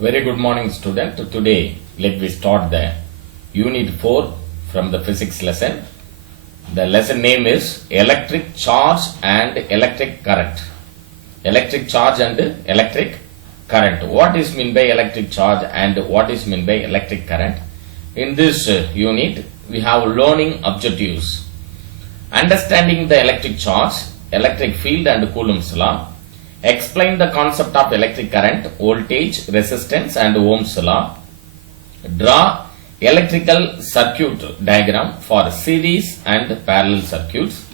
Very good morning, student. Today, let me start the unit 4 from the physics lesson. The lesson name is electric charge and electric current. Electric charge and electric current. What is meant by electric charge and what is meant by electric current? In this unit, we have learning objectives. Understanding the electric charge, electric field and Coulomb's law. Explain the concept of electric current, voltage, resistance and Ohm's law. Draw electrical circuit diagram for series and parallel circuits.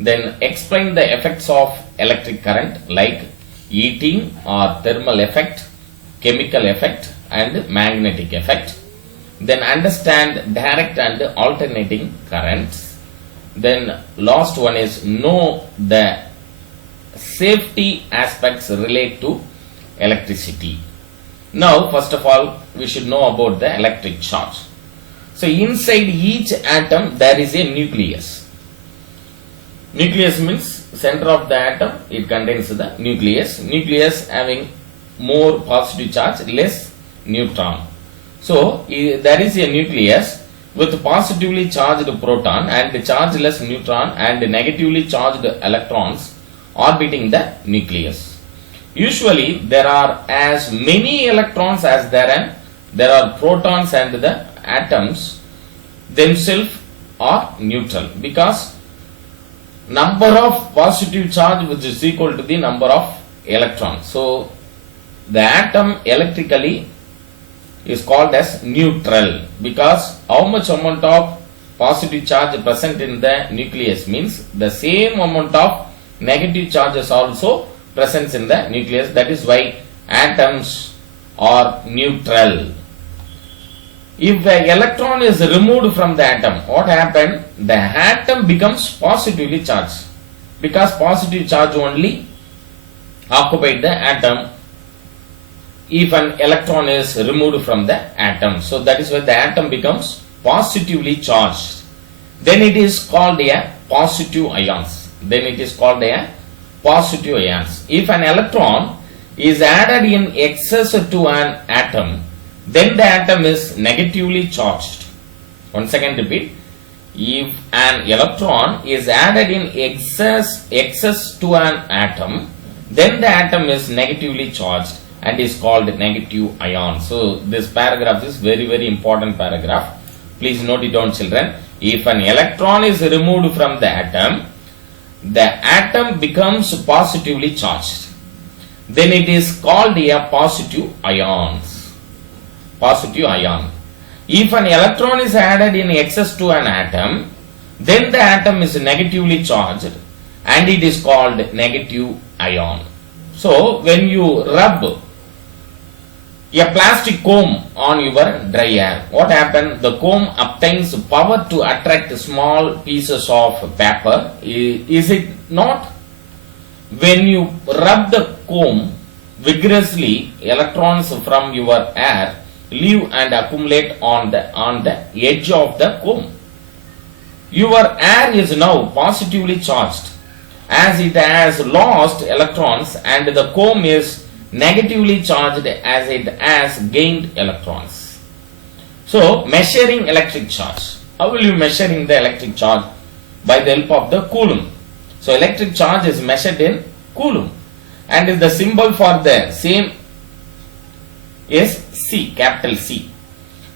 Then explain the effects of electric current like heating or thermal effect, chemical effect and magnetic effect. Then understand direct and alternating currents. Then last one is know the safety aspects relate to electricity. Now, first of all, we should know about the electric charge. So, inside each atom, there is a nucleus. Nucleus means center of the atom, it contains the nucleus. Nucleus having more positive charge, less neutron. So, there is a nucleus with positively charged proton and chargeless neutron and negatively charged electrons orbiting the nucleus. Usually there are as many electrons as there are protons, and the atoms themselves are neutral because number of positive charge which is equal to the number of electrons. So the atom electrically is called as neutral because how much amount of positive charge present in the nucleus means the same amount of negative charges also present in the nucleus. That is why atoms are neutral. If the electron is removed from the atom, what happened? The atom becomes positively charged because positive charge only occupied the atom if an electron is removed from the atom. So that is why the atom becomes positively charged. Then it is called a positive ions. Then it is called a positive ions. If an electron is added in excess to an atom, then the atom is negatively charged. Once again repeat. If an electron is added in excess to an atom, then the atom is negatively charged and is called negative ion. So this paragraph is very important paragraph. Please note it down, children. If an electron is removed from the atom, the atom becomes positively charged. Then it is called a positive ions. Positive ion. If an electron is added in excess to an atom, then the atom is negatively charged and it is called negative ion. So when you rub a plastic comb on your dry hair, what happens? The comb obtains power to attract small pieces of paper. Is it not? When you rub the comb vigorously, electrons from your hair leave and accumulate on the edge of the comb. Your hair is now positively charged as it has lost electrons, and the comb is negatively charged as it has gained electrons. So, measuring electric charge. How will you measuring the electric charge? By the help of the Coulomb. So, electric charge is measured in Coulomb, and the symbol for the same is C, capital C.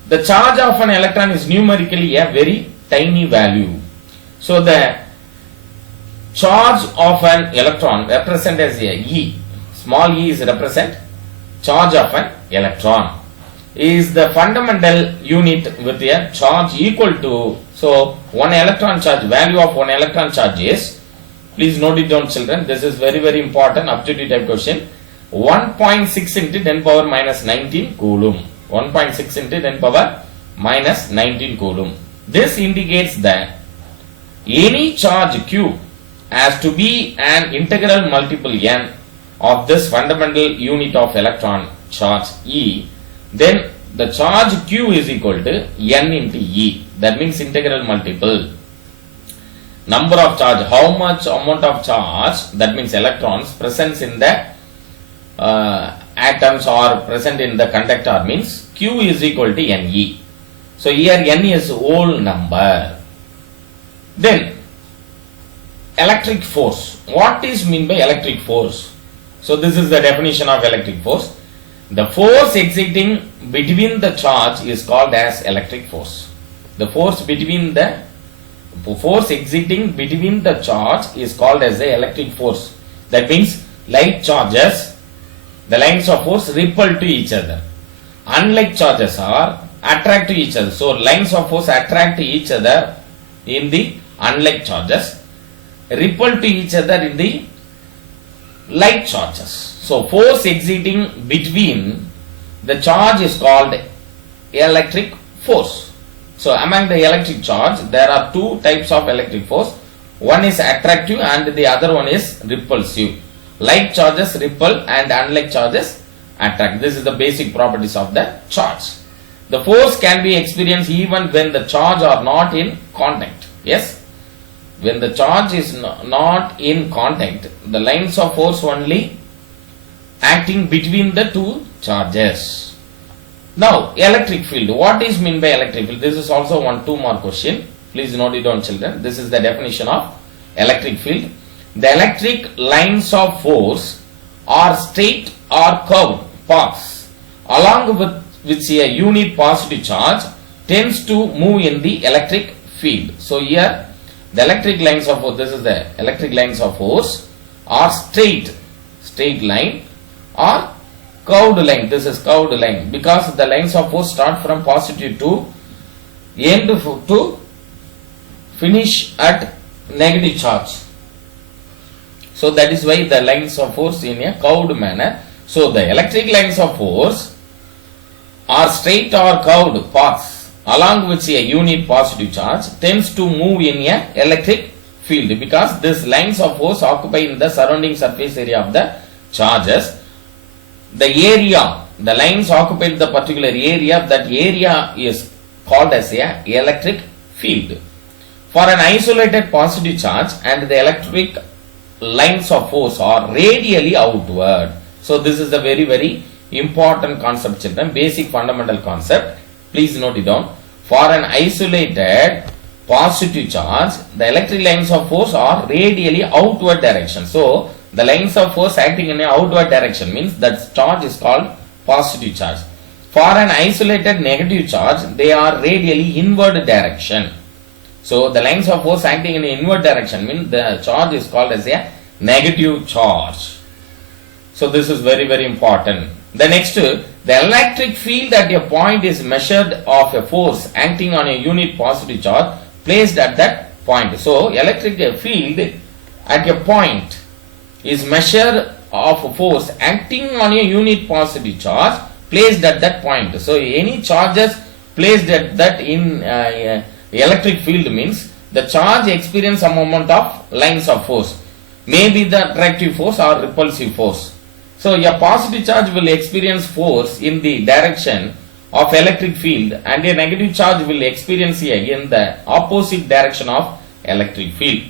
The charge of an electron is numerically a very tiny value. So, the charge of an electron represented as a E. Small e is represent charge of an electron. Is the fundamental unit with a charge equal to, so 1 electron charge, value of 1 electron charge is, please note it down, children, this is very important objective type question, 1.6 into 10 power minus 19 coulomb. 1.6 into 10 power minus 19 coulomb. This indicates that any charge Q has to be an integral multiple n of this fundamental unit of electron charge E, then the charge Q is equal to n into E. That means integral multiple number of charge, how much amount of charge, that means electrons present in the atoms are present in the conductor means Q is equal to Ne. So here N is whole number. Then electric force. What is mean by electric force? So this is the definition of electric force. The force exerting between the charge is called as electric force. The force exerting between the charge is called as the electric force. That means like charges, the lines of force repel to each other. Unlike charges are attract to each other. So lines of force attract to each other in the unlike charges, repel to each other in the like charges. So force exerting between the charge is called electric force. So among the electric charge there are two types of electric force. One is attractive and the other one is repulsive. Like charges repel and unlike charges attract. This is the basic properties of the charge. The force can be experienced even when the charge are not in contact. Yes. When the charge is not in contact, the lines of force only acting between the two charges. Now, electric field. What is mean by electric field? This is also 2 mark question. Please note it down, children. This is the definition of electric field. The electric lines of force are straight or curved paths along with which a unit positive charge tends to move in the electric field. So here the electric lines of force, this is the electric lines of force are straight line or curved line. This is curved line because the lines of force start from positive to end to finish at negative charge. So that is why the lines of force in a curved manner. So the electric lines of force are straight or curved paths along which a unit positive charge tends to move in a electric field because these lines of force occupy in the surrounding surface area of the charges. The area, the lines occupy the particular area, that area is called as a electric field. For an isolated positive charge and the electric lines of force are radially outward. So this is a very, very important concept, children, basic fundamental concept. Please note it down. For an isolated positive charge, the electric lines of force are radially outward direction. So the lines of force acting in an outward direction means that charge is called positive charge. For an isolated negative charge, they are radially inward direction. So the lines of force acting in an inward direction means the charge is called as a negative charge. So this is very, very important. The next, the electric field at a point is measured of a force acting on a unit positive charge placed at that point. So electric field at a point is measure of a force acting on a unit positive charge placed at that point. So any charges placed at that in electric field means the charge experience some amount of lines of force, maybe the attractive force or repulsive force. So a positive charge will experience force in the direction of electric field and a negative charge will experience in the opposite direction of electric field.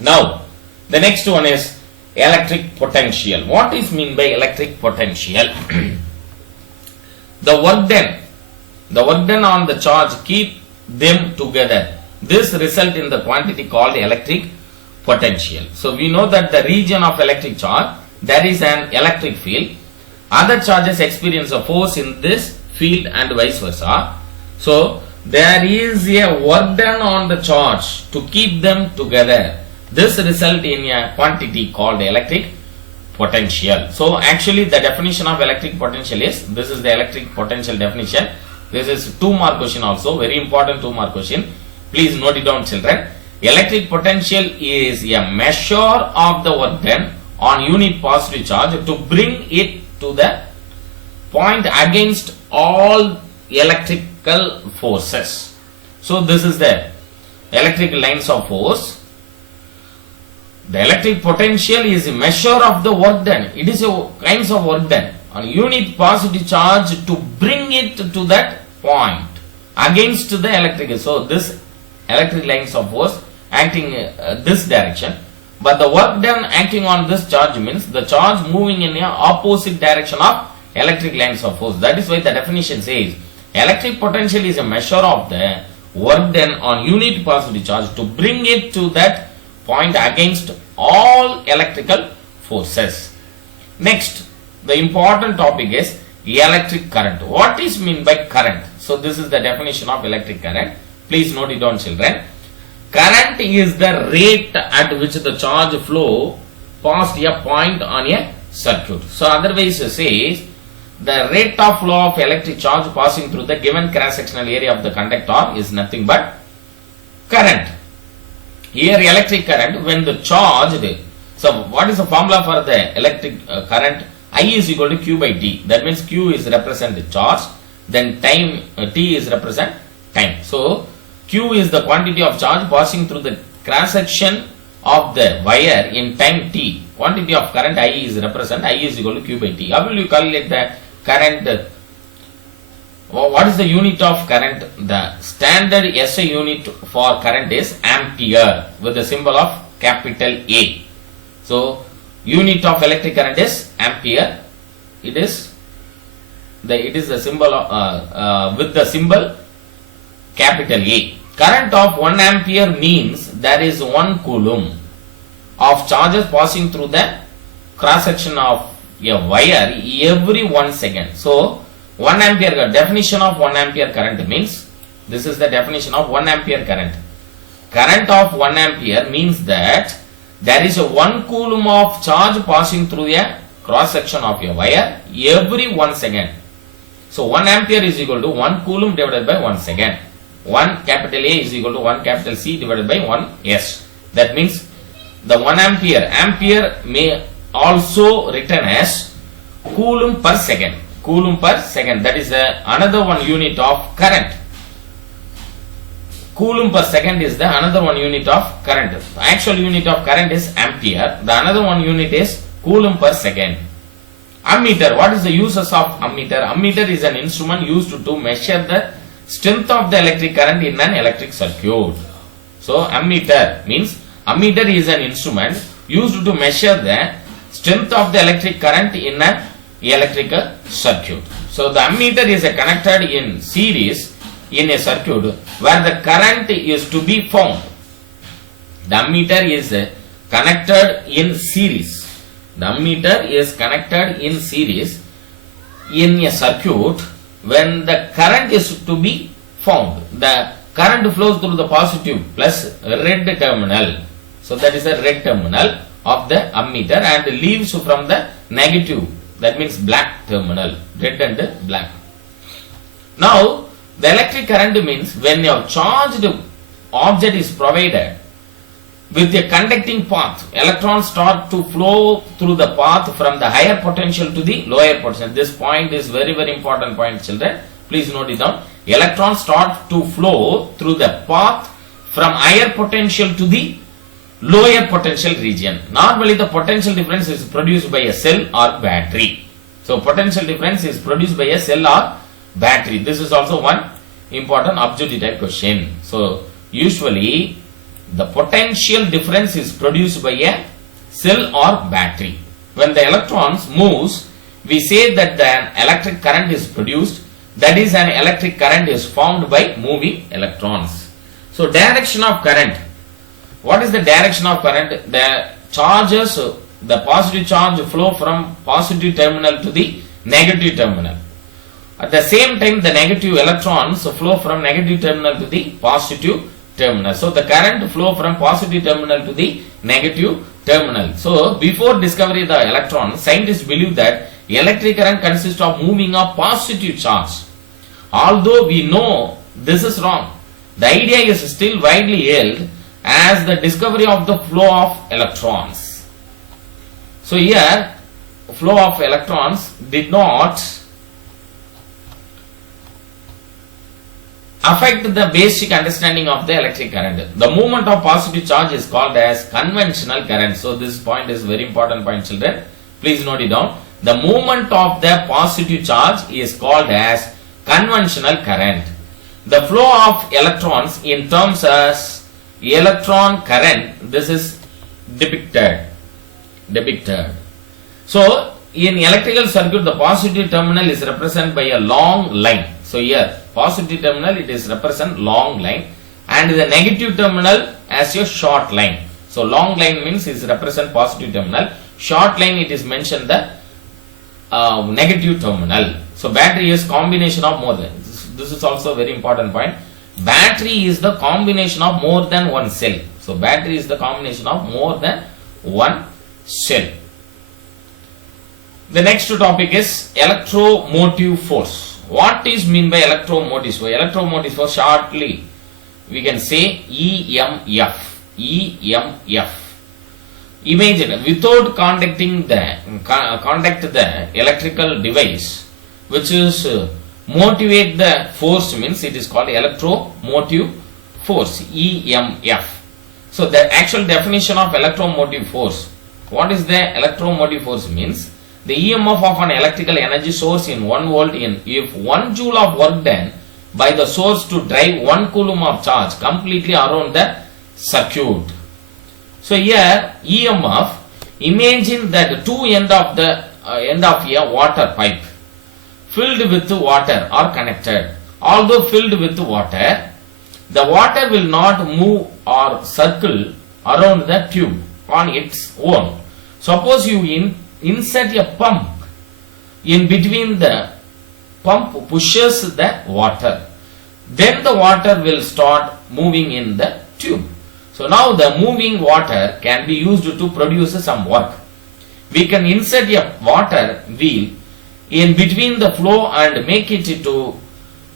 Now the next one is electric potential. What is mean by electric potential? The work done on the charge keep them together. This result in the quantity called electric potential. So we know that the region of electric charge, there is an electric field. Other charges experience a force in this field and vice versa. So there is a work done on the charge to keep them together. This result in a quantity called electric potential. So actually the definition of electric potential is, this is the electric potential definition. This is 2 mark question also, very important 2 mark question. Please note it down, children. Electric potential is a measure of the work done on unit positive charge to bring it to the point against all electrical forces. So this is the electric lines of force. The electric potential is a measure of the work done. It is a kinds of work done on unit positive charge to bring it to that point against the electric. So this electric lines of force acting this direction but the work done acting on this charge means the charge moving in a opposite direction of electric lines of force. That is why the definition says electric potential is a measure of the work done on unit positive charge to bring it to that point against all electrical forces. Next, the important topic is electric current. What is meant by current? So this is the definition of electric current. Please note it down, children. Current is the rate at which the charge flow past a point on a circuit. So otherwise it says the rate of flow of electric charge passing through the given cross-sectional area of the conductor is nothing but current. Here electric current, when the charge, so what is the formula for the electric current? I is equal to Q by T. That means Q is represent the charge, then time T is represent time. So Q is the quantity of charge passing through the cross section of the wire in time T. Quantity of current I is represent, I is equal to Q by T. How will you calculate the current? What is the unit of current? The standard SI unit for current is ampere with the symbol of capital A. So unit of electric current is ampere. It is the symbol of, with the symbol capital A. Current of 1 ampere means there is 1 coulomb of charges passing through the cross section of a wire every 1 second. So 1 ampere, definition of 1 ampere current means, this is the definition of 1 ampere current. Current of 1 ampere means that there is a 1 coulomb of charge passing through a cross section of a wire every 1 second. So 1 ampere is equal to 1 coulomb divided by 1 second. 1 capital A is equal to 1 capital C divided by 1 S. That means the 1 ampere may also written as coulomb per second. Coulomb per second, that is another one unit of current. Coulomb per second is the another one unit of current. The actual unit of current is ampere. The another one unit is coulomb per second. Ammeter. What is the uses of ammeter? Ammeter is an instrument used to measure the strength of the electric current in an electric circuit. So ammeter means, ammeter is an instrument used to measure the strength of the electric current in an electrical circuit. So the ammeter is connected in series in a circuit where the current is to be found. The ammeter is connected in series. The ammeter is connected in series in a circuit when the current is to be found. The current flows through the positive plus red terminal. So that is the red terminal of the ammeter and leaves from the negative, that means black terminal, red and black. Now the electric current means when a charged object is provided with a conducting path, electrons start to flow through the path from the higher potential to the lower potential. This point is very important point, children. Please note it down. Electrons start to flow through the path from higher potential to the lower potential region. Normally the potential difference is produced by a cell or battery. So potential difference is produced by a cell or battery. This is also one important objective type question. So usually the potential difference is produced by a cell or battery. When the electrons moves, we say that the electric current is produced. That is, an electric current is formed by moving electrons. So direction of current. What is the direction of current? The charges, the positive charge flow from positive terminal to the negative terminal. At the same time, the negative electrons flow from negative terminal to the positive terminal. So the current flow from positive terminal to the negative terminal. So before discovery of the electron, scientists believe that electric current consists of moving a positive charge. Although we know this is wrong, the idea is still widely held as the discovery of the flow of electrons. So here, flow of electrons did not affect the basic understanding of the electric current. The movement of positive charge is called as conventional current. So this point is very important point, children. Please note it down. The movement of the positive charge is called as conventional current. The flow of electrons in terms as electron current, this is depicted. So in electrical circuit, the positive terminal is represented by a long line. So here positive terminal, it is represent long line, and the negative terminal as a short line. So long line means is represent positive terminal, short line it is mentioned the negative terminal. So battery is combination of more than, this is also a very important point. Battery is the combination of more than one cell. So battery is the combination of more than one cell. The next topic is electromotive force. What is mean by electromotive force? Electromotive force, shortly we can say EMF. EMF. Imagine without contact the electrical device, which is motivate the force, means it is called electromotive force, EMF. So the actual definition of electromotive force, what is the electromotive force means? The EMF of an electrical energy source in 1 volt if 1 joule of work done by the source to drive 1 coulomb of charge completely around the circuit. So here EMF, imagine that two end of a water pipe filled with water are connected. Although filled with water, the water will not move or circle around the tube on its own. Suppose you insert a pump in between, the pump pushes the water, then the water will start moving in the tube. So now the moving water can be used to produce some work. We can insert a water wheel in between the flow and make it to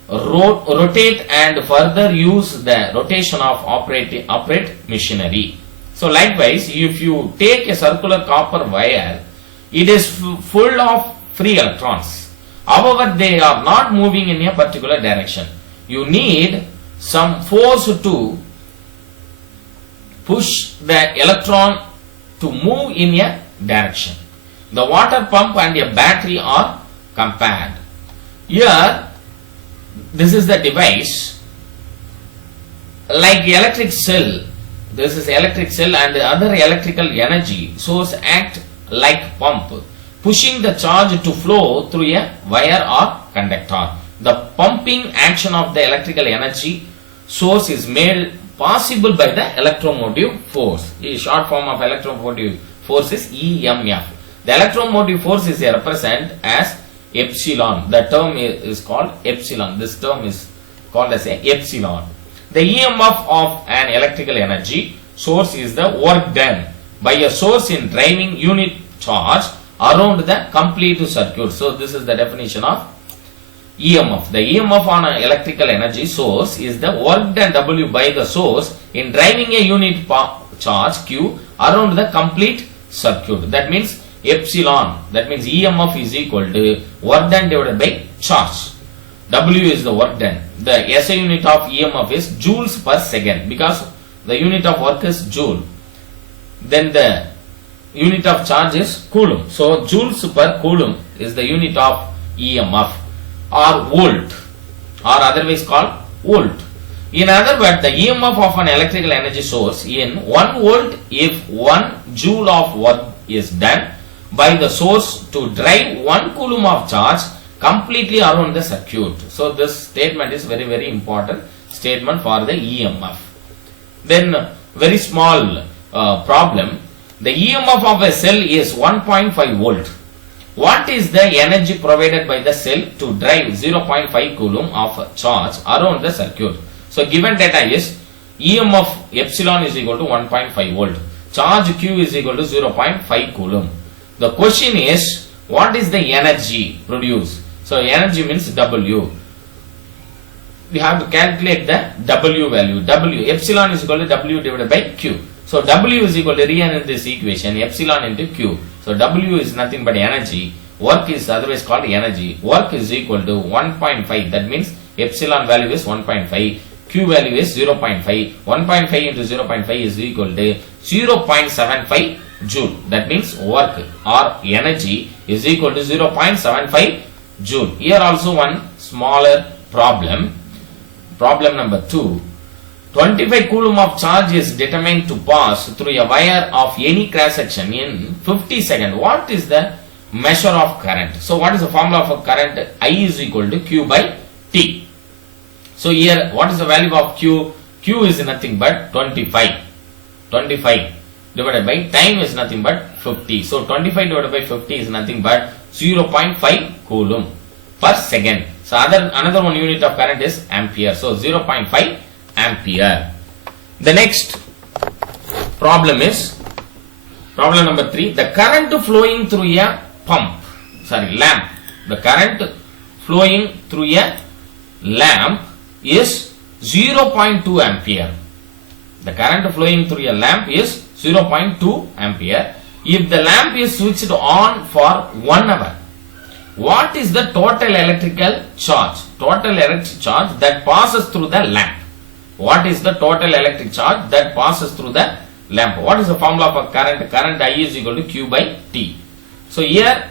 rotate and further use the rotation of operate machinery. So likewise, if you take a circular copper wire, it is full of free electrons. However, they are not moving in a particular direction. You need some force to push the electron to move in a direction. The water pump and a battery are compared. Here, this is the device. Like electric cell, this is electric cell, and the other electrical energy source act like pump, pushing the charge to flow through a wire or conductor. The pumping action of the electrical energy source is made possible by the electromotive force. The short form of electromotive force is EMF. The electromotive force is represented as epsilon. The term is called epsilon. This term is called as a epsilon. The EMF of an electrical energy source is the work done by a source in driving unit charge around the complete circuit. So this is the definition of EMF. The EMF on an electrical energy source is the work done W by the source in driving a unit charge Q around the complete circuit. That means epsilon. That means EMF is equal to work done divided by charge. W is the work done. The SI unit of EMF is joules per second, because the unit of work is joule. Then the unit of charge is coulomb. So joules per coulomb is the unit of EMF, or volt, or otherwise called volt. In other words, the EMF of an electrical energy source in 1 volt if 1 joule of work is done by the source to drive 1 coulomb of charge completely around the circuit. So this statement is very, very important statement for the EMF. Then very small problem. The EMF of a cell is 1.5 volt. What is the energy provided by the cell to drive 0.5 coulomb of charge around the circuit? So given data is EMF epsilon is equal to 1.5 volt. Charge Q is equal to 0.5 coulomb. The question is, what is the energy produced? So energy means W. We have to calculate the W value. W, epsilon is equal to W divided by Q. So W is equal to, rewrite this equation, epsilon into Q. So W is nothing but energy. Work is otherwise called energy. Work is equal to 1.5. That means epsilon value is 1.5. Q value is 0.5. 1.5 into 0.5 is equal to 0.75 joule. That means work or energy is equal to 0.75 joule. Here also one smaller problem. Problem number 2. 25 coulomb of charge is determined to pass through a wire of any cross section in 50 seconds. What is the measure of current? So what is the formula for current? I is equal to Q by T. So here what is the value of Q? Q is nothing but 25. 25 divided by time is nothing but 50. So 25 divided by 50 is nothing but 0.5 coulomb per second. So another one unit of current is ampere. So 0.5 ampere. The next problem is problem number 3. The current flowing through a lamp. The current flowing through a lamp is 0.2 ampere. The current flowing through a lamp is 0.2 ampere. If the lamp is switched on for 1 hour, what is the total electrical charge? Total electric charge that passes through the lamp. What is the total electric charge that passes through the lamp? What is the formula for current? Current I is equal to Q by T. So here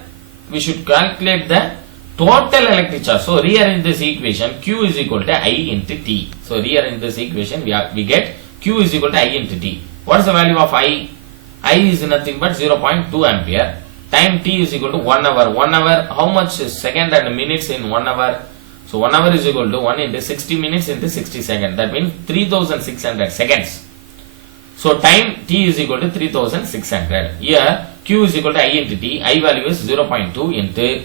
we should calculate the total electric charge. So rearrange this equation. Q is equal to I into T. So rearrange this equation. We get Q is equal to I into T. What is the value of I? I is nothing but 0.2 ampere. Time T is equal to 1 hour. 1 hour, how much is second and minutes in 1 hour? So 1 hour is equal to 1 into 60 minutes into 60 seconds. That means 3600 seconds. So time T is equal to 3600. Here Q is equal to I into T. I value is 0.2 into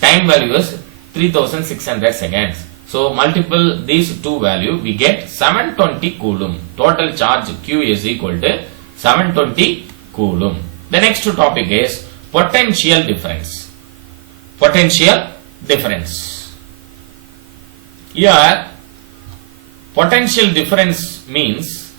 time value is 3600 seconds. So multiple these two value, we get 720 coulomb. Total charge Q is equal to 720 coulomb. The next topic is potential difference. Potential difference. Here potential difference means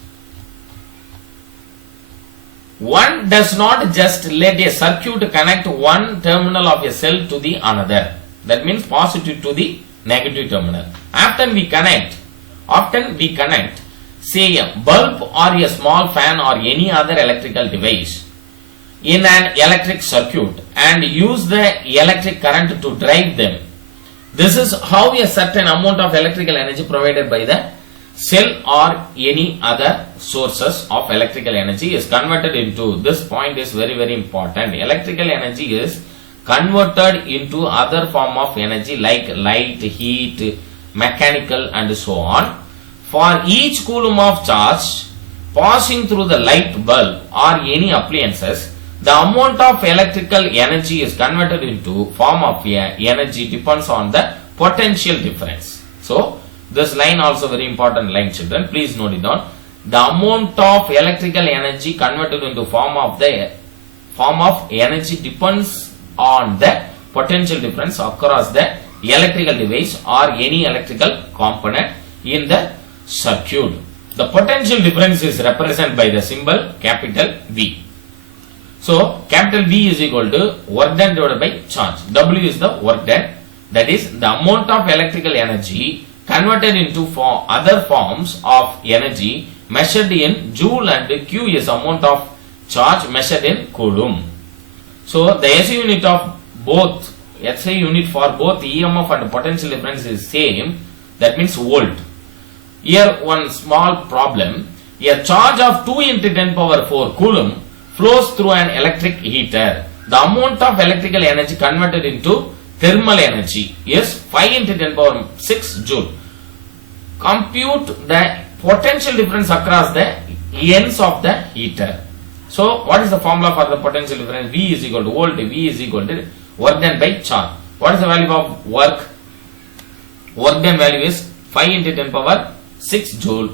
one does not just let a circuit connect one terminal of a cell to the another. That means positive to the negative terminal. Often we connect, say a bulb or a small fan or any other electrical device in an electric circuit and use the electric current to drive them. This is how a certain amount of electrical energy provided by the cell or any other sources of electrical energy is converted into. This point is very, very important. Electrical energy is converted into other form of energy like light, heat, mechanical and so on. For each coulomb of charge passing through the light bulb or any appliances, the amount of electrical energy is converted into form of energy depends on the potential difference. So this line also very important line, children. Please note it down. The amount of electrical energy converted into form of energy depends on the potential difference across the electrical device or any electrical component in the circuit. The potential difference is represented by the symbol capital V. So capital V is equal to work done divided by charge. W is the work done. That is the amount of electrical energy converted into other forms of energy measured in joule, and Q is amount of charge measured in coulomb. So the SI unit of both, SI unit for both EMF and potential difference is same. That means volt. Here one small problem. A charge of 2 into 10 power 4 coulomb flows through an electric heater. The amount of electrical energy converted into thermal energy is 5 into 10 power 6 joule. Compute the potential difference across the ends of the heater. So what is the formula for the potential difference? V is equal to volt, V is equal to work done by charge. What is the value of work? Work done value is 5 into 10 power 6 joule.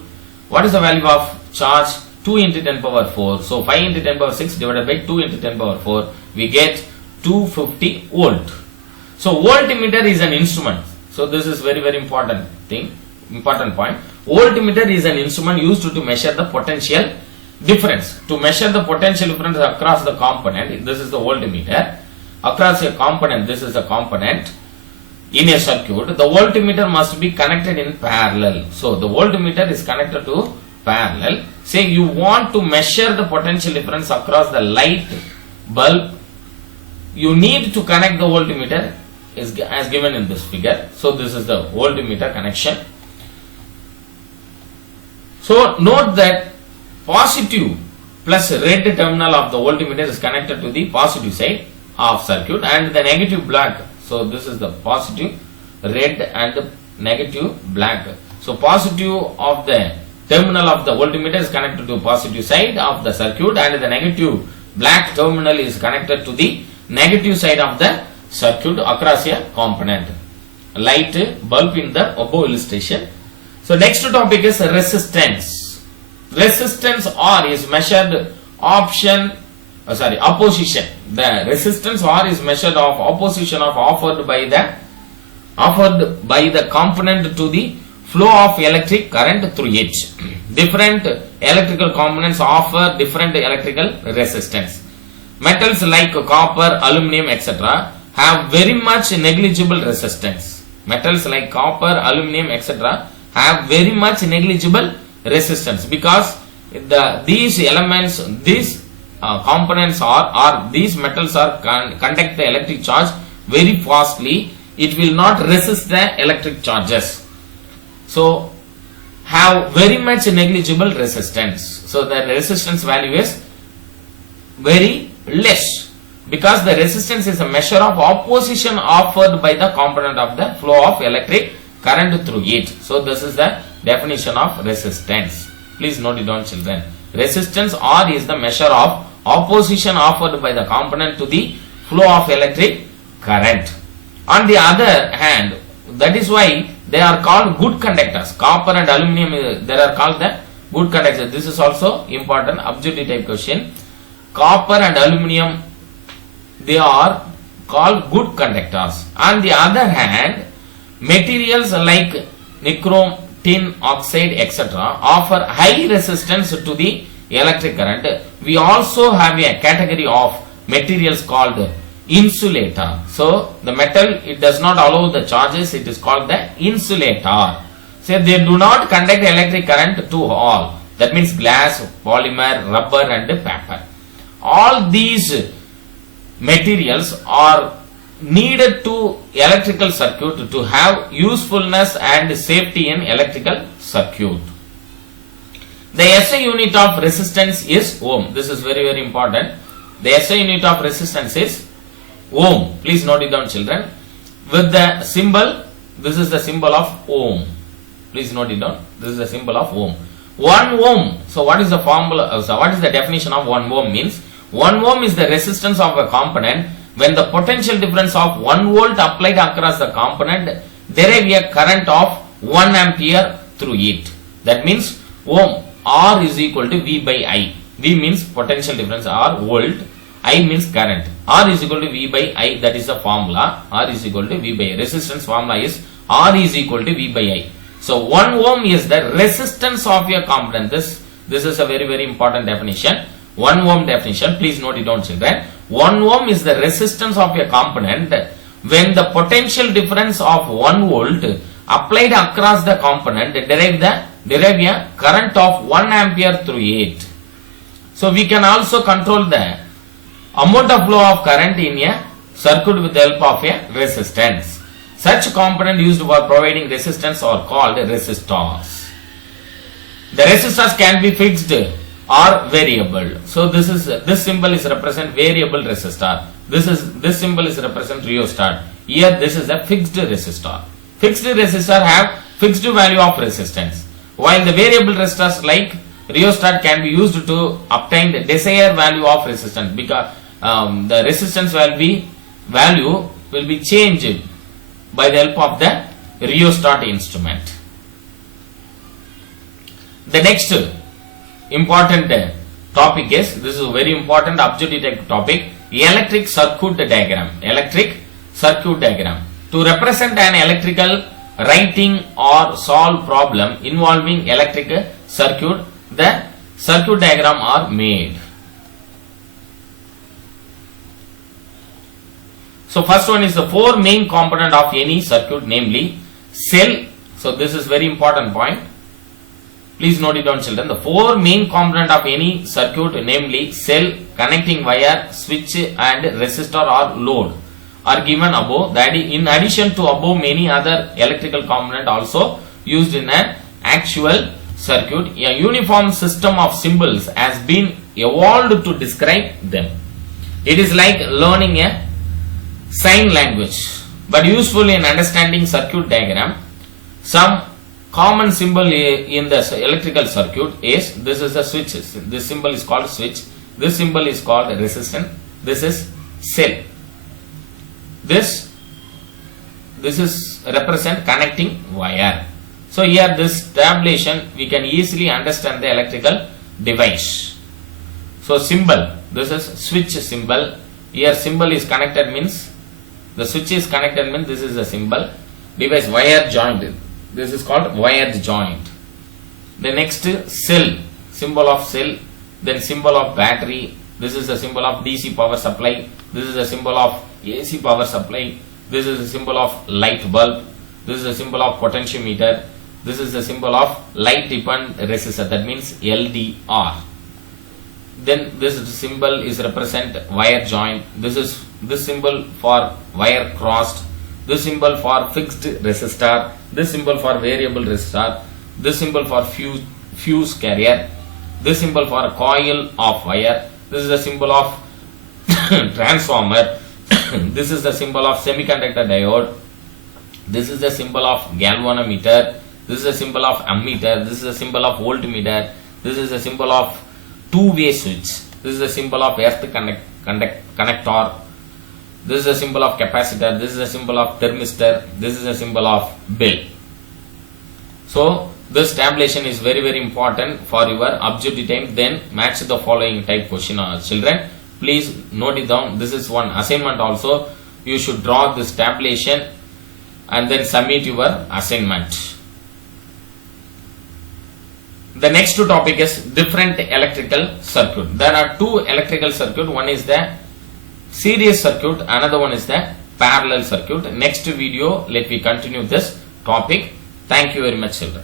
What is the value of charge? 2 into 10 power 4. So 5 into 10 power 6 divided by 2 into 10 power 4. We get 250 volt. So voltmeter is an instrument. So this is very, very important thing. Important point. Voltmeter is an instrument used to measure the potential difference. To measure the potential difference across the component, this is the voltmeter. Across a component, this is a component in a circuit. The voltmeter must be connected in parallel. So the voltmeter is connected to parallel. Say you want to measure the potential difference across the light bulb, you need to connect the voltmeter as given in this figure. So this is the voltmeter connection. So note that positive plus red terminal of the voltmeter is connected to the positive side of circuit and the negative black. So this is the positive red and negative black. So positive of the terminal of the voltmeter is connected to positive side of the circuit and the negative black terminal is connected to the negative side of the circuit across a component. Light bulb in the above illustration. So next topic is resistance. Resistance R is measured opposition. The resistance R is measured of opposition of offered by the component to the flow of electric current through it. Different electrical components offer different electrical resistance. Metals like copper, aluminum, etc. have very much negligible resistance. Metals like copper, aluminum, etc. have very much negligible resistance because these elements, these components or these metals are conduct the electric charge very fastly. It will not resist the electric charges. So have very much negligible resistance. So the resistance value is very less because the resistance is a measure of opposition offered by the component of the flow of electric current through it. So this is the definition of resistance. Please note it down, children. Resistance R is the measure of opposition offered by the component to the flow of electric current. On the other hand, that is why they are called good conductors. Copper and aluminum, they are called the good conductors. This is also important objective type question. Copper and aluminum, they are called good conductors. On the other hand, materials like nichrome, tin oxide, etc. offer high resistance to the electric current. We also have a category of materials called insulator. So the metal, it does not allow the charges, it is called the insulator. So they do not conduct electric current to all. That means glass, polymer, rubber and paper. All these materials are needed to electrical circuit to have usefulness and safety in electrical circuit. The SI unit of resistance is ohm. This is very, very important. The SI unit of resistance is ohm. Please note it down, children. With the symbol, this is the symbol of ohm. Please note it down. This is the symbol of ohm. 1 ohm. So what is the formula? So what is the definition of 1 ohm means? 1 ohm is the resistance of a component when the potential difference of 1 volt applied across the component derive a current of 1 ampere through it. That means ohm, R is equal to V by I. V means potential difference, R volt, I means current. R is equal to V by I, that is the formula. R is equal to V by I. Resistance formula is R is equal to V by I. So 1 ohm is the resistance of a component. This is a very, very important definition. 1 ohm definition, please note it down, children. 1 ohm is the resistance of a component when the potential difference of 1 volt applied across the component derive a current of 1 ampere through it. So we can also control the amount of flow of current in a circuit with the help of a resistance. Such component used for providing resistance are called resistors. The resistors can be fixed or variable. So this symbol is represent variable resistor. This symbol is represent rheostat. Here this is a fixed resistor. Fixed resistor have fixed value of resistance, while the variable resistors like rheostat can be used to obtain the desired value of resistance because the resistance value will be changed by the help of the rheostat instrument. The next important topic is, this is a very important objective topic, electric circuit diagram. Electric circuit diagram. To represent an electrical writing or solve problem involving electric circuit, the circuit diagram are made. So first one is the 4 main component of any circuit, namely cell. So this is very important point. Please note it down, children. The 4 main component of any circuit, namely cell, connecting wire, switch and resistor or load, are given above. That is, in addition to above, many other electrical component also used in an actual circuit, a uniform system of symbols has been evolved to describe them. It is like learning a sign language, but useful in understanding circuit diagram. Some common symbol in the electrical circuit is, this is a switch. This symbol is called switch. This symbol is called resistance. This is cell. This is represent connecting wire. So here this tabulation we can easily understand the electrical device. So symbol, this is switch symbol. Here symbol is connected means the switch is connected means this is a symbol. Device wire joint. This is called wired joint. The next cell, symbol of cell. Then symbol of battery. This is a symbol of DC power supply. This is a symbol of AC power supply. This is a symbol of light bulb. This is a symbol of potentiometer. This is a symbol of light dependent resistor. That means LDR. Then this symbol is represent wire joint. This symbol for wire crossed. This symbol for fixed resistor. This symbol for variable resistor. This symbol for fuse carrier. This symbol for a coil of wire. This is a symbol of transformer. This is the symbol of semiconductor diode. This is the symbol of galvanometer. This is a symbol of ammeter. This is a symbol of voltmeter. This is a symbol of two-way switch. This is a symbol of earth connector. This is a symbol of capacitor. This is a symbol of thermistor. This is a symbol of bell. So this tabulation is very important for your objective time. Then match the following type question, children. Please note it down. This is one assignment also. You should draw this tabulation and then submit your assignment. The next topic is different electrical circuit. There are two electrical circuit. One is the series circuit. Another one is the parallel circuit. Next video, let me continue this topic. Thank you very much, children.